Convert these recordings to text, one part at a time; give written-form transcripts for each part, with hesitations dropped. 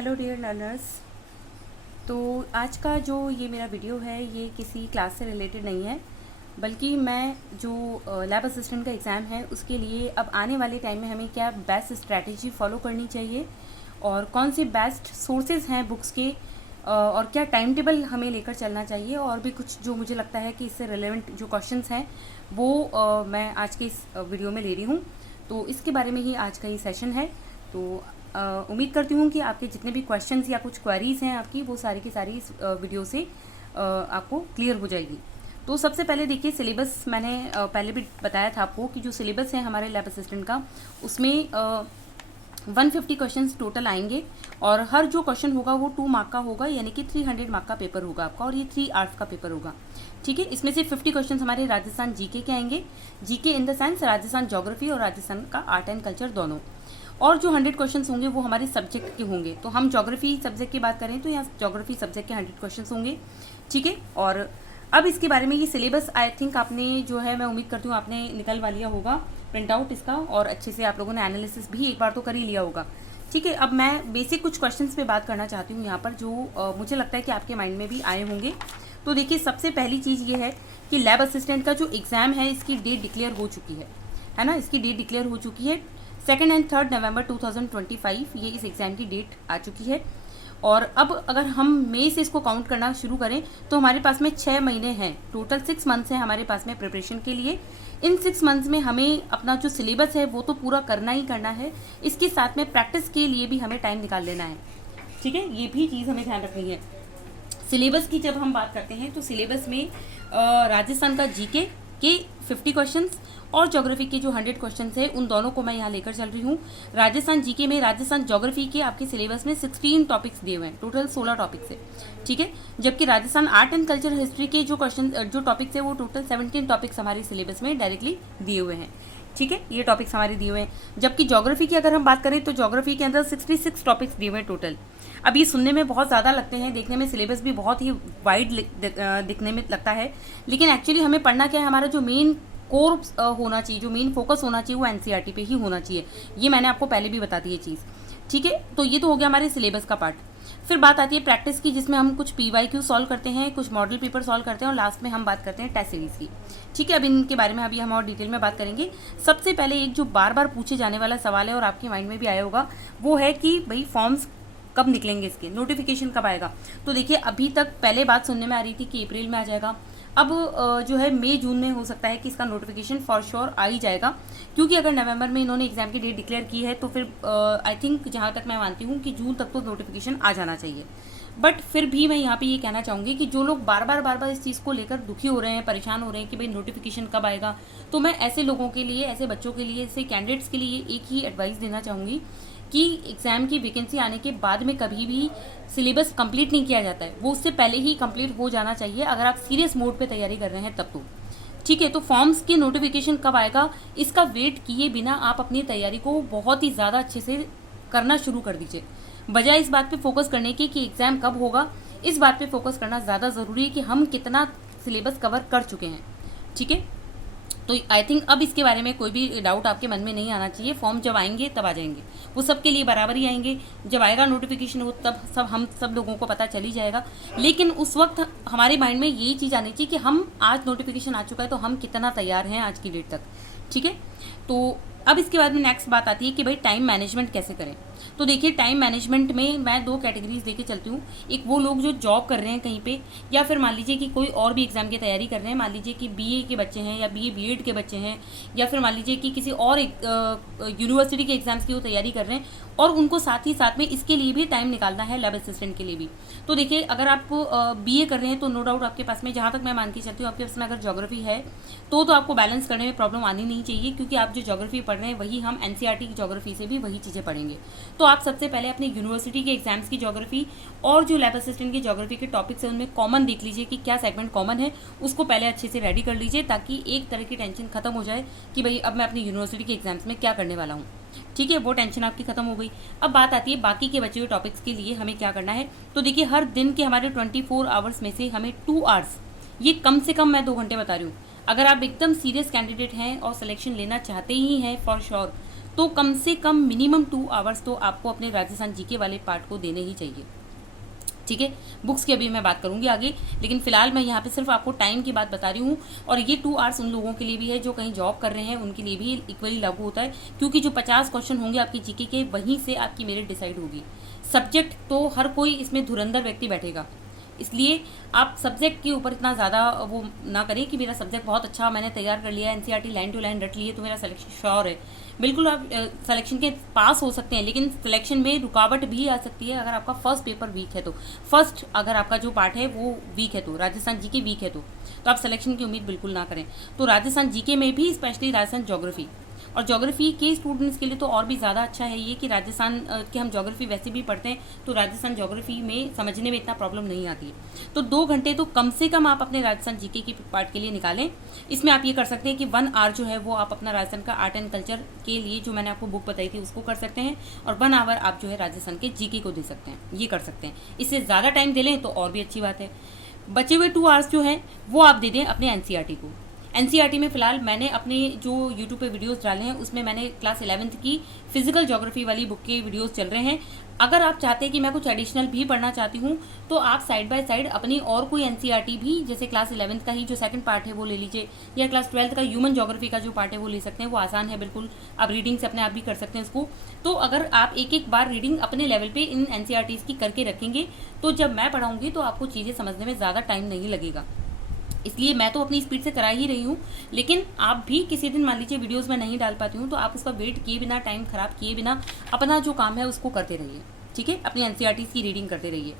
Hello dear learners. तो आज का जो ये मेरा वीडियो है ये किसी क्लास से रिलेटेड नहीं है, बल्कि मैं जो लैब असिस्टेंट का एग्ज़ाम है उसके लिए अब आने वाले टाइम में हमें क्या बेस्ट स्ट्रैटेजी फॉलो करनी चाहिए और कौन से बेस्ट सोर्सेज हैं बुक्स के, और क्या टाइम टेबल हमें लेकर चलना चाहिए, और भी कुछ जो मुझे लगता है कि इससे रिलेवेंट जो क्वेश्चंस हैं वो मैं आज के इस वीडियो में ले रही हूँ। तो इसके बारे में ही आज का ये सेशन है। तो उम्मीद करती हूँ कि आपके जितने भी क्वेश्चंस या कुछ क्वेरीज़ हैं आपकी, वो सारी की सारी इस वीडियो से आपको क्लियर हो जाएगी। तो सबसे पहले देखिए, सिलेबस मैंने पहले भी बताया था आपको कि जो सिलेबस है हमारे लैब असिस्टेंट का, उसमें 150 क्वेश्चंस टोटल आएंगे और हर जो क्वेश्चन होगा वो 2 मार्क का होगा, यानी कि 300 मार्क का पेपर होगा आपका, और ये 3 आवर्स का पेपर होगा। ठीक है, इसमें से 50 क्वेश्चंस हमारे राजस्थान जीके के आएंगे, GK in the sense Rajasthan geography और राजस्थान का आर्ट एंड कल्चर दोनों। और जो 100 क्वेश्चंस होंगे वो हमारे सब्जेक्ट के होंगे। तो हम ज्योग्राफी सब्जेक्ट की बात करें तो यहाँ ज्योग्राफी सब्जेक्ट के 100 क्वेश्चंस होंगे। ठीक है, और अब इसके बारे में ये सिलेबस आई थिंक आपने जो है, मैं उम्मीद करती हूँ आपने निकलवा लिया होगा प्रिंट आउट इसका, और अच्छे से आप लोगों ने एनालिसिस भी एक बार तो कर ही लिया होगा। ठीक है, अब मैं बेसिक कुछ क्वेश्चंस पे बात करना चाहती हूँ यहाँ पर, जो मुझे लगता है कि आपके माइंड में भी आए होंगे। तो देखिए, सबसे पहली चीज़ ये है कि लैब असिस्टेंट का जो एग्ज़ाम है इसकी डेट डिक्लेयर हो चुकी है ना, इसकी डेट डिक्लेयर हो चुकी है। 2 एंड 3 नवंबर 2025 ये इस एग्ज़ाम की डेट आ चुकी है। और अब अगर हम मई से इसको काउंट करना शुरू करें तो हमारे पास में 6 महीने हैं, टोटल 6 मंथ्स हैं हमारे पास में प्रिपरेशन के लिए। इन 6 मंथ्स में हमें अपना जो सिलेबस है वो तो पूरा करना ही करना है, इसके साथ में प्रैक्टिस के लिए भी हमें टाइम निकाल लेना है। ठीक है, ये भी चीज़ हमें ध्यान रखनी है। सिलेबस की जब हम बात करते हैं तो सिलेबस में राजस्थान का जीके के 50 क्वेश्चंस और ज्योग्राफी के जो 100 क्वेश्चंस है उन दोनों को मैं यहाँ लेकर चल रही हूँ। राजस्थान जीके में राजस्थान ज्योग्राफी के आपके सिलेबस में 16 टॉपिक्स दिए हुए हैं, टोटल 16 टॉपिक्स है। ठीक है, जबकि Rajasthan art and culture history के जो टॉपिक्स है वो टोटल 17 टॉपिक्स हमारे सिलेबस में डायरेक्टली दिए हुए हैं। ठीक है, ये टॉपिक्स हमारे दिए हुए हैं। जबकि ज्योग्राफी की अगर हम बात करें तो ज्योग्राफी के अंदर 66 टॉपिक्स दिए हुए हैं टोटल। अब ये सुनने में बहुत ज़्यादा लगते हैं, देखने में सिलेबस भी बहुत ही वाइड दिखने में लगता है, लेकिन एक्चुअली हमें पढ़ना क्या है, हमारा जो मेन कोर होना चाहिए, जो मेन फोकस होना चाहिए वो एनसीईआरटी पे ही होना चाहिए। ये मैंने आपको पहले भी बता दी ये चीज़। ठीक है, तो ये तो हो गया हमारे सिलेबस का पार्ट। फिर बात आती है प्रैक्टिस की, जिसमें हम कुछ पीवाईक्यू सॉल्व करते हैं, कुछ मॉडल पेपर सॉल्व करते हैं, और लास्ट में हम बात करते हैं टेस्ट सीरीज की। ठीक है, अब इनके बारे में अभी हम और डिटेल में बात करेंगे। सबसे पहले एक जो बार बार पूछे जाने वाला सवाल है और आपके माइंड में भी आया होगा, वो है कि भाई फॉर्म्स कब निकलेंगे, इसके नोटिफिकेशन कब आएगा। तो देखिए, अभी तक पहले बात सुनने में आ रही थी कि अप्रैल में आ जाएगा। अब जो है मई जून में हो सकता है कि इसका नोटिफिकेशन फॉर श्योर आ ही जाएगा, क्योंकि अगर नवंबर में इन्होंने एग्जाम की डेट डिक्लेयर की है तो फिर आई थिंक, जहाँ तक मैं मानती हूँ कि जून तक तो नोटिफिकेशन आ जाना चाहिए। बट फिर भी मैं यहाँ पे ये कहना चाहूँगी कि जो लोग बार बार इस चीज़ को लेकर दुखी हो रहे हैं, परेशान हो रहे हैं कि भाई नोटिफिकेशन कब आएगा, तो मैं ऐसे लोगों के लिए, ऐसे बच्चों के लिए, ऐसे कैंडिडेट्स के लिए एक ही एडवाइस देना चाहूँगी कि एग्ज़ाम की वैकेंसी आने के बाद में कभी भी सिलेबस कंप्लीट नहीं किया जाता है, वो उससे पहले ही कंप्लीट हो जाना चाहिए, अगर आप सीरियस मोड पे तैयारी कर रहे हैं तब तो। ठीक है, तो फॉर्म्स की नोटिफिकेशन कब आएगा इसका वेट किए बिना आप अपनी तैयारी को बहुत ही ज़्यादा अच्छे से करना शुरू कर दीजिए। बजाय इस बात पे फोकस करने की कि एग्ज़ाम कब होगा, इस बात पे फोकस करना ज़्यादा ज़रूरी है कि हम कितना सिलेबस कवर कर चुके हैं। ठीक है, तो आई थिंक अब इसके बारे में कोई भी डाउट आपके मन में नहीं आना चाहिए। फॉर्म जब आएंगे तब आ जाएंगे, वो सबके लिए बराबर ही आएंगे। जब आएगा नोटिफिकेशन वो तब सब लोगों को पता चल ही जाएगा, लेकिन उस वक्त हमारे माइंड में यही चीज़ आनी चाहिए कि हम आज नोटिफिकेशन आ चुका है तो हम कितना तैयार हैं आज की डेट तक। ठीक है, तो अब इसके बाद में नेक्स्ट बात आती है कि भाई टाइम मैनेजमेंट कैसे करें। तो देखिए, टाइम मैनेजमेंट में मैं 2 कैटेगरीज लेके चलती हूँ। एक वो लोग जो जॉब कर रहे हैं कहीं पे, या फिर मान लीजिए कि कोई और भी एग्ज़ाम की तैयारी कर रहे हैं, मान लीजिए कि बीए के बच्चे हैं या बीए बीएड के बच्चे हैं, या फिर मान लीजिए कि किसी और यूनिवर्सिटी के एग्ज़ाम्स की वो तैयारी कर रहे हैं, और उनको साथ ही साथ में इसके लिए भी टाइम निकालना है, लैब असिस्टेंट के लिए भी। तो देखिए, अगर आप बीए कर रहे हैं तो नो डाउट आपके पास में, जहाँ तक मैं मान के चलती हूँ, आपके पास में अगर ज्योग्राफी है तो आपको बैलेंस करने में प्रॉब्लम आनी नहीं चाहिए, क्योंकि आप जो ज्योग्राफी पढ़ रहे हैं वही हम एनसीईआरटी की ज्योग्राफी से भी वही चीज़ें पढ़ेंगे। तो आप सबसे पहले अपने यूनिवर्सिटी के एग्जाम्स की ज्योग्राफी और जो लैब असिस्टेंट की ज्योग्राफी के टॉपिक्स हैं उनमें कॉमन देख लीजिए कि क्या सेगमेंट कॉमन है, उसको पहले अच्छे से रेडी कर लीजिए, ताकि एक तरह की टेंशन खत्म हो जाए कि भाई अब मैं अपनी यूनिवर्सिटी के एग्जाम्स में क्या करने वाला हूँ। ठीक है, वो टेंशन आपकी खत्म हो गई। अब बात आती है बाकी के बचे हुए टॉपिक्स के लिए हमें क्या करना है। तो देखिए, हर दिन के हमारे 24 आवर्स में से हमें 2 आवर्स, ये कम से कम मैं 2 घंटे बता रही हूँ, अगर आप एकदम सीरियस कैंडिडेट हैं और सिलेक्शन लेना चाहते ही हैं फॉर श्योर, तो कम से कम मिनिमम 2 आवर्स तो आपको अपने राजस्थान जीके वाले पार्ट को देने ही चाहिए। ठीक है, बुक्स की अभी मैं बात करूंगी आगे, लेकिन फिलहाल मैं यहाँ पे सिर्फ आपको टाइम की बात बता रही हूँ। और ये 2 आवर्स उन लोगों के लिए भी है जो कहीं जॉब कर रहे हैं, उनके लिए भी इक्वली लागू होता है, क्योंकि जो 50 क्वेश्चन होंगे आपकी जीके के, वहीं से आपकी मेरिट डिसाइड होगी। सब्जेक्ट तो हर कोई इसमें धुरंधर व्यक्ति बैठेगा, इसलिए आप सब्जेक्ट के ऊपर इतना ज़्यादा वो ना करें कि मेरा सब्जेक्ट बहुत अच्छा मैंने तैयार कर लिया है, एनसीईआरटी लाइन टू लाइन रट लिए तो मेरा सिलेक्शन श्योर है। बिल्कुल आप सिलेक्शन के पास हो सकते हैं, लेकिन सिलेक्शन में रुकावट भी आ सकती है अगर आपका फर्स्ट पेपर वीक है तो। फर्स्ट अगर आपका जो पार्ट है वो वीक है तो, राजस्थान जीके वीक है तो आप सिलेक्शन की उम्मीद बिल्कुल ना करें। तो राजस्थान जीके में भी स्पेशली राजस्थान ज्योग्राफी, और ज्योग्राफी के स्टूडेंट्स के लिए तो और भी ज़्यादा अच्छा है ये कि राजस्थान के हम ज्योग्राफी वैसे भी पढ़ते हैं, तो राजस्थान ज्योग्राफी में समझने में इतना प्रॉब्लम नहीं आती है। तो 2 घंटे तो कम से कम आप अपने राजस्थान जीके की पार्ट के लिए निकालें। इसमें आप ये कर सकते हैं कि 1 आवर जो है वो आप अपना राजस्थान का आर्ट एंड कल्चर के लिए, जो मैंने आपको बुक बताई थी, उसको कर सकते हैं, और 1 आवर आप जो है राजस्थान के जीके को दे सकते हैं, ये कर सकते हैं। इससे ज़्यादा टाइम दे लें तो और भी अच्छी बात है। बचे हुए 2 आवर्स जो हैं वो आप दे दें अपने एनसीईआरटी को। एनसीईआरटी में फ़िलहाल मैंने अपने जो यूट्यूब पे वीडियोस डाले हैं उसमें मैंने क्लास 11th की फिजिकल ज्योग्राफी वाली बुक के वीडियोस चल रहे हैं। अगर आप चाहते हैं कि मैं कुछ एडिशनल भी पढ़ना चाहती हूँ तो आप साइड बाय साइड अपनी और कोई एनसीईआरटी भी, जैसे क्लास 11th का ही जो सेकंड पार्ट है वो ले लीजिए, या क्लास 12th का ह्यूमन ज्योग्राफी का जो पार्ट है वो ले सकते हैं। वो आसान है बिल्कुल, आप रीडिंग से अपने आप भी कर सकते हैं उसको। तो अगर आप एक एक बार रीडिंग अपने लेवल पे इन एनसीईआरटीज़ की करके रखेंगे तो जब मैं पढ़ाऊँगी तो आपको चीज़ें समझने में ज़्यादा टाइम नहीं लगेगा। इसलिए मैं तो अपनी स्पीड से करा ही रही हूँ, लेकिन आप भी किसी दिन मान लीजिए वीडियोस में नहीं डाल पाती हूँ तो आप उसका वेट किए बिना, टाइम खराब किए बिना अपना जो काम है उसको करते रहिए। ठीक है, अपनी एनसीईआरटीज़ की रीडिंग करते रहिए।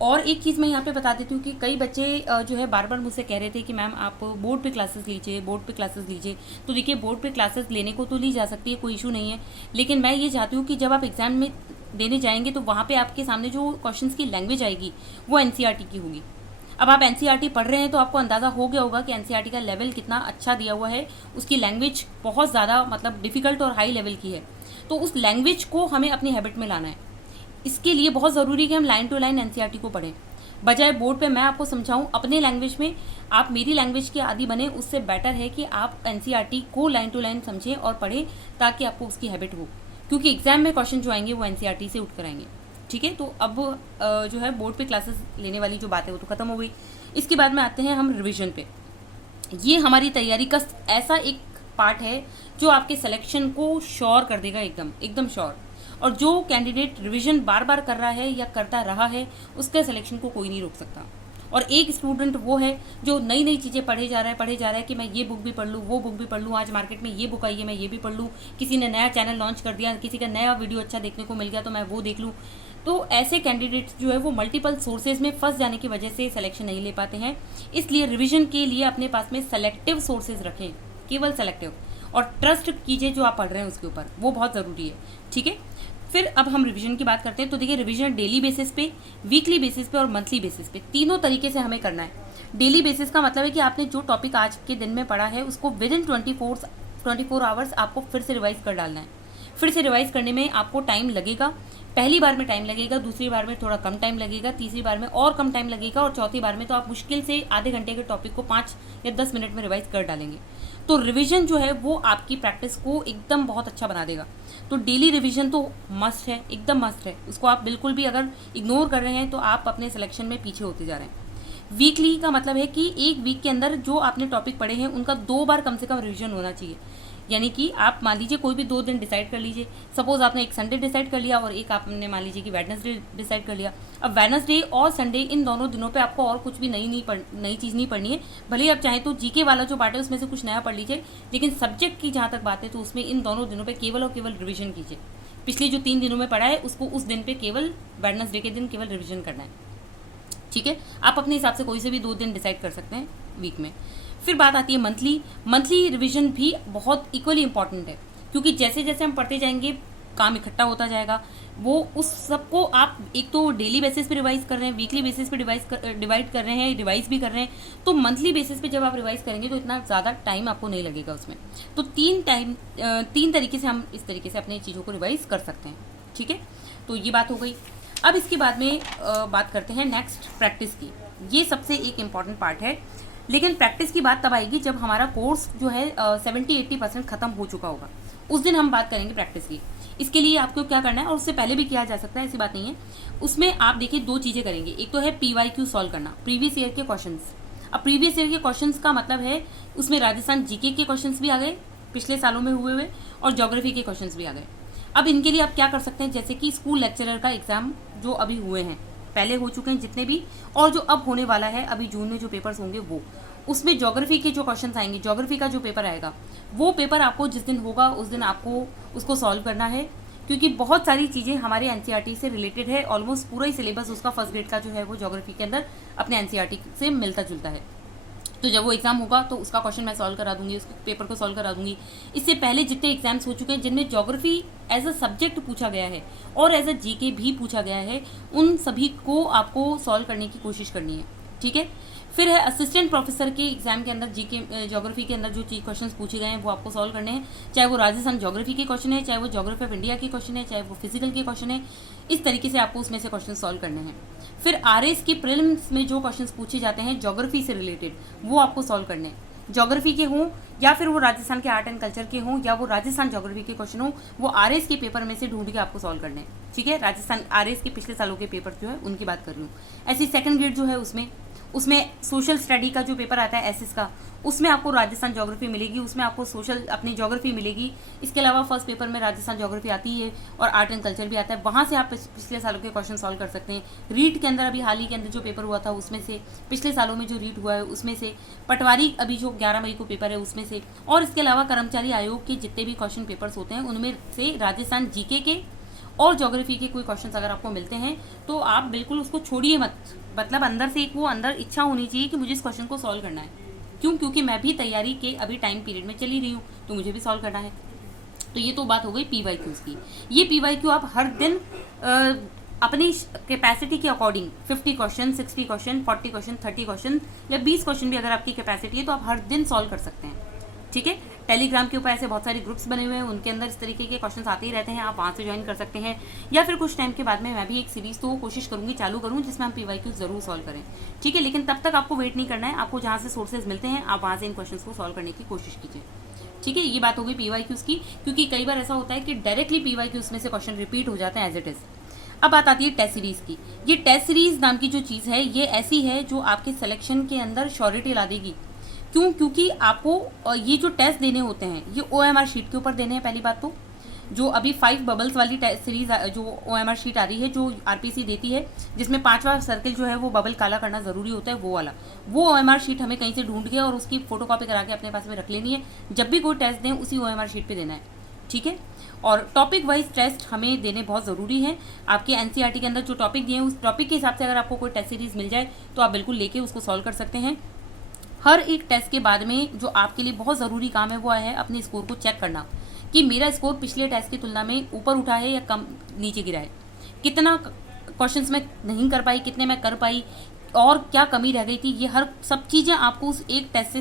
और एक चीज़ मैं यहाँ पे बता देती हूँ कि कई बच्चे जो है बार बार मुझसे कह रहे थे कि मैम आप बोर्ड पे क्लासेस लीजिए, बोर्ड पे क्लासेस लीजिए। तो देखिए, बोर्ड पे क्लासेस लेने को तो ली जा सकती है, कोई इशू नहीं है, लेकिन मैं ये चाहती हूँ कि जब आप एग्ज़ाम में देने जाएंगे तो वहाँ पर आपके सामने जो क्वेश्चन की लैंग्वेज आएगी वो एनसीईआरटी की होगी। अब आप एनसीईआरटी पढ़ रहे हैं तो आपको अंदाज़ा हो गया होगा कि एनसीईआरटी का लेवल कितना अच्छा दिया हुआ है, उसकी लैंग्वेज बहुत ज़्यादा मतलब डिफ़िकल्ट और हाई लेवल की है। तो उस लैंग्वेज को हमें अपनी हैबिट में लाना है। इसके लिए बहुत ज़रूरी है कि हम लाइन टू लाइन एनसीईआरटी को पढ़ें, बजाय बोर्ड पे मैं आपको समझाऊं अपने लैंग्वेज में, आप मेरी लैंग्वेज के आदी बने। उससे बेटर है कि आप एनसीईआरटी को लाइन टू लाइन समझें और पढ़ें, ताकि आपको उसकी हैबिट हो, क्योंकि एग्जाम में क्वेश्चन जो आएंगे वो एनसीईआरटी से उठ कर आएंगे। ठीक है, तो अब जो है बोर्ड पे क्लासेस लेने वाली जो बात है वो तो ख़त्म हो गई। इसके बाद में आते हैं हम रिवीजन पे। ये हमारी तैयारी का ऐसा एक पार्ट है जो आपके सिलेक्शन को श्योर कर देगा, एकदम एकदम श्योर। और जो कैंडिडेट रिवीजन बार बार कर रहा है या करता रहा है उसके सिलेक्शन को कोई नहीं रोक सकता। और एक स्टूडेंट वो है जो नई नई चीज़ें पढ़े जा रहा है कि मैं ये बुक भी पढ़ लूँ, वो बुक भी पढ़ लूँ, आज मार्केट में ये बुक आई है मैं ये भी पढ़ लूँ, किसी ने नया चैनल लॉन्च कर दिया, किसी का नया वीडियो अच्छा देखने को मिल गया तो मैं वो देख लूँ। तो ऐसे कैंडिडेट्स जो है वो मल्टीपल सोर्सेज में फंस जाने की वजह से सिलेक्शन नहीं ले पाते हैं। इसलिए रिवीजन के लिए अपने पास में सेलेक्टिव सोर्सेज रखें, केवल सेलेक्टिव, और ट्रस्ट कीजिए जो आप पढ़ रहे हैं उसके ऊपर, वो बहुत ज़रूरी है। ठीक है, फिर अब हम रिवीजन की बात करते हैं। तो देखिए, रिवीजन डेली बेसिस पे, वीकली बेसिस पे और मंथली बेसिस पे, तीनों तरीके से हमें करना है। डेली बेसिस का मतलब है कि आपने जो टॉपिक आज के दिन में पढ़ा है उसको विद इन 24 आवर्स आपको फिर से रिवाइज कर डालना है। फिर से रिवाइज करने में आपको टाइम लगेगा, पहली बार में टाइम लगेगा, दूसरी बार में थोड़ा कम टाइम लगेगा, तीसरी बार में और कम टाइम लगेगा, और चौथी बार में तो आप मुश्किल से आधे घंटे के टॉपिक को 5 या 10 मिनट में रिवाइज कर डालेंगे। तो रिवीजन जो है वो आपकी प्रैक्टिस को एकदम बहुत अच्छा बना देगा। तो डेली रिवीजन तो मस्ट है, एकदम मस्ट है। उसको आप बिल्कुल भी अगर इग्नोर कर रहे हैं तो आप अपने सिलेक्शन में पीछे होते जा रहे हैं। वीकली का मतलब है कि एक वीक के अंदर जो आपने टॉपिक पढ़े हैं उनका 2 बार कम से कम रिवीजन होना चाहिए। यानी कि आप मान लीजिए कोई भी 2 दिन डिसाइड कर लीजिए। सपोज आपने एक संडे डिसाइड कर लिया और एक आपने मान लीजिए कि वेडनेसडे डिसाइड कर लिया। अब वेडनेसडे और संडे इन दोनों दिनों पे आपको और कुछ भी नई चीज़ नहीं पढ़नी है। भले ही आप चाहें तो जीके वाला जो पार्ट है उसमें से कुछ नया पढ़ लीजिए, लेकिन सब्जेक्ट की जहाँ तक बात है तो उसमें इन दोनों दिनों पर केवल और केवल रिविजन कीजिए। पिछले जो 3 दिनों में पढ़ा है उसको उस दिन पर केवल वेडनेसडे के दिन केवल रिविजन करना है। ठीक है, आप अपने हिसाब से कोई से भी 2 दिन डिसाइड कर सकते हैं वीक में। फिर बात आती है मंथली रिवीजन भी बहुत इक्वली इंपॉर्टेंट है, क्योंकि जैसे जैसे हम पढ़ते जाएंगे काम इकट्ठा होता जाएगा। वो उस सबको आप एक तो डेली बेसिस पे रिवाइज कर रहे हैं, वीकली बेसिस पे डिवाइड कर रहे हैं, रिवाइज भी कर रहे हैं। तो मंथली बेसिस पे जब आप रिवाइज करेंगे तो इतना ज़्यादा टाइम आपको नहीं लगेगा उसमें। तो 3 तरीके से हम इस तरीके से अपनी चीज़ों को रिवाइज कर सकते हैं। ठीक है, तो ये बात हो गई। अब इसके बाद में बात करते हैं नेक्स्ट प्रैक्टिस की। ये सबसे एक इम्पॉर्टेंट पार्ट है, लेकिन प्रैक्टिस की बात तब आएगी जब हमारा कोर्स जो है 70-80% ख़त्म हो चुका होगा। उस दिन हम बात करेंगे प्रैक्टिस की। इसके लिए आपको क्या करना है, और उससे पहले भी किया जा सकता है, ऐसी बात नहीं है। उसमें आप देखिए 2 चीज़ें करेंगे। एक तो है PYQ सॉल्व करना, प्रीवियस ईयर के क्वेश्चंस। अब प्रीवियस ईयर के क्वेश्चंस का मतलब है उसमें राजस्थान जीके के क्वेश्चंस भी आ गए पिछले सालों में हुए और ज्योग्राफी के क्वेश्चंस भी आ गए। अब इनके लिए आप क्या कर सकते हैं, जैसे कि स्कूल लेक्चरर का एग्जाम जो अभी हुए हैं, पहले हो चुके हैं जितने भी, और जो अब होने वाला है अभी जून में जो पेपर्स होंगे वो, उसमें ज्योग्राफी के जो क्वेश्चन आएंगे, ज्योग्राफी का जो पेपर आएगा, वो पेपर आपको जिस दिन होगा उस दिन आपको उसको सॉल्व करना है। क्योंकि बहुत सारी चीज़ें हमारे एनसीईआरटी से रिलेटेड है, ऑलमोस्ट पूरा ही सिलेबस उसका फर्स्ट ग्रेड का जो है वो ज्योग्राफी के अंदर अपने एनसीईआरटी से मिलता जुलता है। तो जब वो एग्जाम होगा तो उसका क्वेश्चन मैं सॉल्व करा दूंगी, उसके पेपर को सॉल्व करा दूंगी। इससे पहले जितने एग्जाम्स हो चुके हैं जिनमें ज्योग्राफी एज अ सब्जेक्ट पूछा गया है और एज अ जीके भी पूछा गया है, उन सभी को आपको सॉल्व करने की कोशिश करनी है, ठीक है। फिर है असिस्टेंट प्रोफेसर के एग्जाम के अंदर जीके ज्योग्राफी के अंदर जो क्वेश्चंस पूछे गए हैं वो आपको सॉल्व करने हैं, चाहे वो राजस्थान ज्योग्राफी के क्वेश्चन है, चाहे वो ज्योग्राफी ऑफ इंडिया के क्वेश्चन है, चाहे वो फिजिकल के क्वेश्चन है। इस तरीके से आपको उसमें से क्वेश्चन सॉल्व करने हैं। फिर आरएस के प्रीलिम्स में जो क्वेश्चंस पूछे जाते हैं ज्योग्राफी से रिलेटेड, वो आपको सॉल्व करने हैं। ज्योग्राफी के हों या फिर वो राजस्थान के आर्ट एंड कल्चर के हों या वो राजस्थान ज्योग्राफी के क्वेश्चन हों, वो आरएस के पेपर में से ढूंढ के आपको सॉल्व करने हैं, ठीक है। राजस्थान आरएस के पिछले सालों के पेपर जो है उनकी बात कर रही हूँ। ऐसी सेकंड ग्रेड जो है उसमें सोशल स्टडी का जो पेपर आता है एसएस का, उसमें आपको राजस्थान ज्योग्राफी मिलेगी, उसमें आपको सोशल अपनी ज्योग्राफी मिलेगी। इसके अलावा फर्स्ट पेपर में राजस्थान ज्योग्राफी आती है और आर्ट एंड कल्चर भी आता है, वहाँ से आप पिछले सालों के क्वेश्चन सॉल्व कर सकते हैं। रीट के अंदर अभी हाल ही के अंदर जो पेपर हुआ था उसमें से, पिछले सालों में जो रीट हुआ है उसमें से, पटवारी अभी जो 11 मई को पेपर है उसमें से, और इसके अलावा कर्मचारी आयोग के जितने भी क्वेश्चन पेपर्स होते हैं उनमें से राजस्थान जीके के और ज्योग्राफी के कोई क्वेश्चंस अगर आपको मिलते हैं तो आप बिल्कुल उसको छोड़िए मत। मतलब अंदर से एक वो अंदर इच्छा होनी चाहिए कि मुझे इस क्वेश्चन को सॉल्व करना है। क्यों? क्योंकि मैं भी तैयारी के अभी टाइम पीरियड में चली रही हूँ, तो मुझे भी सॉल्व करना है। तो ये तो बात हो गई PYQs की। ये PYQ आप हर दिन अपनी कैपेसिटी के according 50 question, 60 question, 40 question, 30 question या 20 क्वेश्चन भी अगर आपकी कैपेसिटी है तो आप हर दिन सॉल्व कर सकते हैं, ठीक है। टेलीग्राम के ऊपर ऐसे बहुत सारे ग्रुप्स बने हुए हैं, उनके अंदर इस तरीके के क्वेश्चंस आते ही रहते हैं, आप वहाँ से ज्वाइन कर सकते हैं। या फिर कुछ टाइम के बाद में मैं भी एक सीरीज तो कोशिश करूँगी चालू करूँ जिसमें हम PYQ जरूर सॉल्व करें, ठीक है। लेकिन तब तक आपको वेट नहीं करना है, आपको जहाँ से सोर्सेज मिलते हैं आप वहाँ से इन क्वेश्चंस को सॉल्व करने की कोशिश कीजिए, ठीक है। ये बात होगी PYQs की, क्योंकि कई बार ऐसा होता है कि डायरेक्टली PYQs में से क्वेश्चन रिपीट हो जाते हैं एज इट इज़। अब बात आती है टेस्ट सीरीज की। ये टेस्ट सीरीज नाम की जो चीज़ है ये ऐसी है जो आपके सिलेक्शन के अंदर श्योरिटी ला देगी। क्यों? क्योंकि आपको ये जो टेस्ट देने होते हैं ये OMR शीट के ऊपर देने हैं। पहली बात तो जो अभी 5 बबल्स वाली टेस्ट सीरीज जो OMR शीट आ रही है, जो RPC देती है, जिसमें 5वां सर्किल जो है वो बबल काला करना ज़रूरी होता है, वो वाला वो OMR शीट हमें कहीं से ढूंढ के और उसकी फोटोकॉपी करा के अपने पास में रख लेनी है। जब भी कोई टेस्ट दें उसी OMR शीट पर देना है, ठीक है। और टॉपिक वाइज टेस्ट हमें देने बहुत ज़रूरी है। आपके एनसीईआरटी के अंदर जो टॉपिक दिए हैं उस टॉपिक के हिसाब से अगर आपको कोई टेस्ट सीरीज मिल जाए तो आप बिल्कुल लेके उसको सॉल्व कर सकते हैं। हर एक टेस्ट के बाद में जो आपके लिए बहुत ज़रूरी काम है वो है अपने स्कोर को चेक करना कि मेरा स्कोर पिछले टेस्ट की तुलना में ऊपर उठा है या कम नीचे गिरा है, कितना क्वेश्चंस मैं नहीं कर पाई, कितने मैं कर पाई और क्या कमी रह गई थी। ये हर सब चीज़ें आपको उस एक टेस्ट से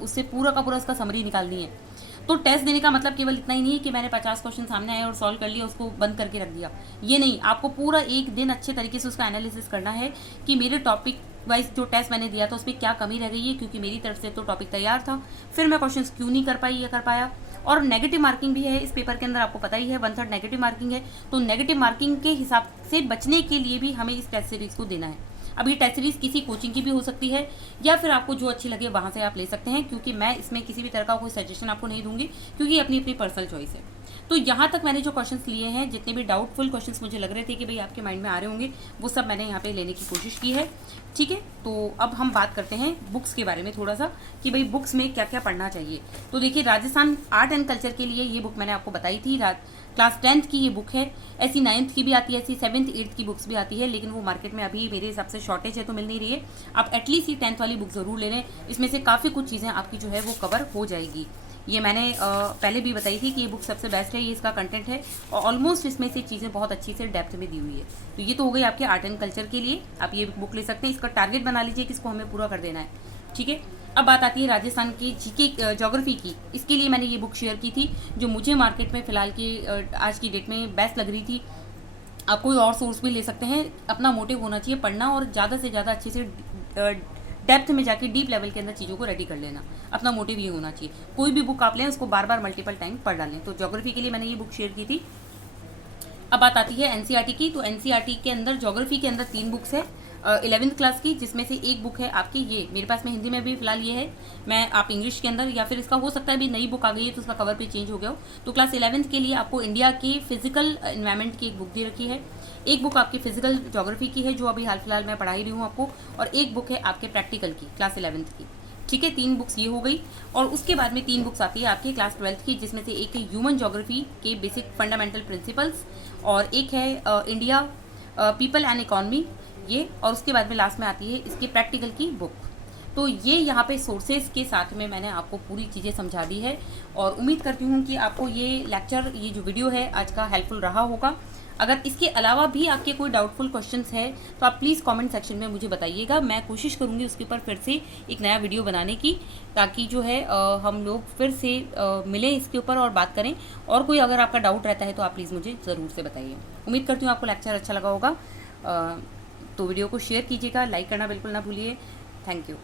उससे पूरा का पूरा उसका समरी निकालनी है। तो टेस्ट देने का मतलब केवल इतना ही नहीं है कि मैंने 50 क्वेश्चन सामने आए और सॉल्व कर लिया, उसको बंद करके रख दिया, ये नहीं। आपको पूरा एक दिन अच्छे तरीके से उसका एनालिसिस करना है कि मेरे टॉपिक वाइज जो टेस्ट मैंने दिया था उसमें क्या कमी रह गई है, क्योंकि मेरी तरफ से तो टॉपिक तैयार था, फिर मैं क्वेश्चन क्यों नहीं कर पाई या कर पाया। और नेगेटिव मार्किंग भी है इस पेपर के अंदर, आपको पता ही है 1/3 नेगेटिव मार्किंग है। तो नेगेटिव मार्किंग के हिसाब से बचने के लिए भी हमें इस टेस्ट सीरीज को देना है। अब ये टेस्ट सीरीज किसी कोचिंग की भी हो सकती है या फिर आपको जो अच्छी लगे वहाँ से आप ले सकते हैं, क्योंकि मैं इसमें किसी भी तरह का कोई सजेशन आपको नहीं दूंगी, क्योंकि ये अपनी अपनी पर्सनल चॉइस है। तो यहाँ तक मैंने जो क्वेश्चंस लिए हैं, जितने भी डाउटफुल क्वेश्चंस मुझे लग रहे थे कि भाई आपके माइंड में आ रहे होंगे, वो सब मैंने यहाँ पे लेने की कोशिश की है, ठीक है। तो अब हम बात करते हैं बुक्स के बारे में थोड़ा सा कि भाई बुक्स में क्या क्या पढ़ना चाहिए। तो देखिए, राजस्थान आर्ट एंड कल्चर के लिए ये बुक मैंने आपको बताई थी। क्लास 10th की ये बुक है, ऐसी 9th की भी आती है, ऐसी 7th 8th की बुक्स भी आती है, लेकिन वो मार्केट में अभी मेरे हिसाब से शॉर्टेज है तो मिल नहीं रही है। आप एटलीस्ट ये 10th वाली बुक ज़रूर ले लें, इसमें से काफ़ी कुछ चीज़ें आपकी जो है वो कवर हो जाएगी। ये मैंने पहले भी बताई थी कि ये बुक सबसे बेस्ट है, ये इसका कंटेंट है और ऑलमोस्ट इसमें से चीज़ें बहुत अच्छी से डेप्थ में दी हुई है। तो ये तो हो गई आपके आर्ट एंड कल्चर के लिए, आप ये बुक ले सकते हैं। इसका टारगेट बना लीजिए कि इसको हमें पूरा कर देना है, ठीक है। अब बात आती है राजस्थान की जीके ज्योग्राफी की। इसके लिए मैंने ये बुक शेयर की थी जो मुझे मार्केट में फ़िलहाल की आज की डेट में बेस्ट लग रही थी। आप कोई और सोर्स भी ले सकते हैं, अपना मोटिव होना चाहिए पढ़ना और ज़्यादा से ज़्यादा अच्छे से डेप्थ में जाके डीप लेवल के अंदर चीज़ों को रेडी कर लेना। अपना मोटिव ये होना चाहिए। कोई भी बुक आप लें उसको बार बार मल्टीपल टाइम पढ़ डालें। तो ज्योग्राफी के लिए मैंने ये बुक शेयर की थी। अब बात आती है एनसीईआरटी की। तो एनसीईआरटी के अंदर ज्योग्राफी के अंदर 3 बुक्स है 11th क्लास की, जिसमें से एक बुक है आपकी ये मेरे पास में हिंदी में भी फिलहाल ये है। मैं आप इंग्लिश के अंदर या फिर इसका हो सकता है भी नई बुक आ गई है तो उसका कवर पे चेंज हो गया हो। तो क्लास 11th के लिए आपको इंडिया के फिजिकल एनवायरनमेंट की एक बुक दे रखी है। एक बुक आपकी फिजिकल ज्योग्राफी की है जो अभी हाल फिलहाल मैं पढ़ा ही रही हूँ आपको, और एक बुक है आपके प्रैक्टिकल की क्लास 11th की। ठीक है, 3 बुक्स ये हो गई। और उसके बाद में 3 बुक्स आती है आपकी क्लास 12th की, जिसमें से एक है ह्यूमन ज्योग्राफी के बेसिक फंडामेंटल प्रिंसिपल्स, और एक है इंडिया पीपल एंड इकॉनमी ये, और उसके बाद में लास्ट में आती है इसकी प्रैक्टिकल की बुक। तो ये यहाँ पे सोर्सेज के साथ में मैंने आपको पूरी चीज़ें समझा दी है, और उम्मीद करती हूँ कि आपको ये लेक्चर, ये जो वीडियो है आज का, हेल्पफुल रहा होगा। अगर इसके अलावा भी आपके कोई डाउटफुल क्वेश्चंस है तो आप प्लीज़ कमेंट सेक्शन में मुझे बताइएगा। मैं कोशिश करूँगी उसके ऊपर फिर से एक नया वीडियो बनाने की, ताकि जो है हम लोग फिर से मिलें इसके ऊपर और बात करें। और कोई अगर आपका डाउट रहता है तो आप प्लीज़ मुझे ज़रूर से बताइए। उम्मीद करती हूँ आपको लेक्चर अच्छा लगा होगा। तो वीडियो को शेयर कीजिएगा, लाइक करना बिल्कुल ना भूलिए। Thank you.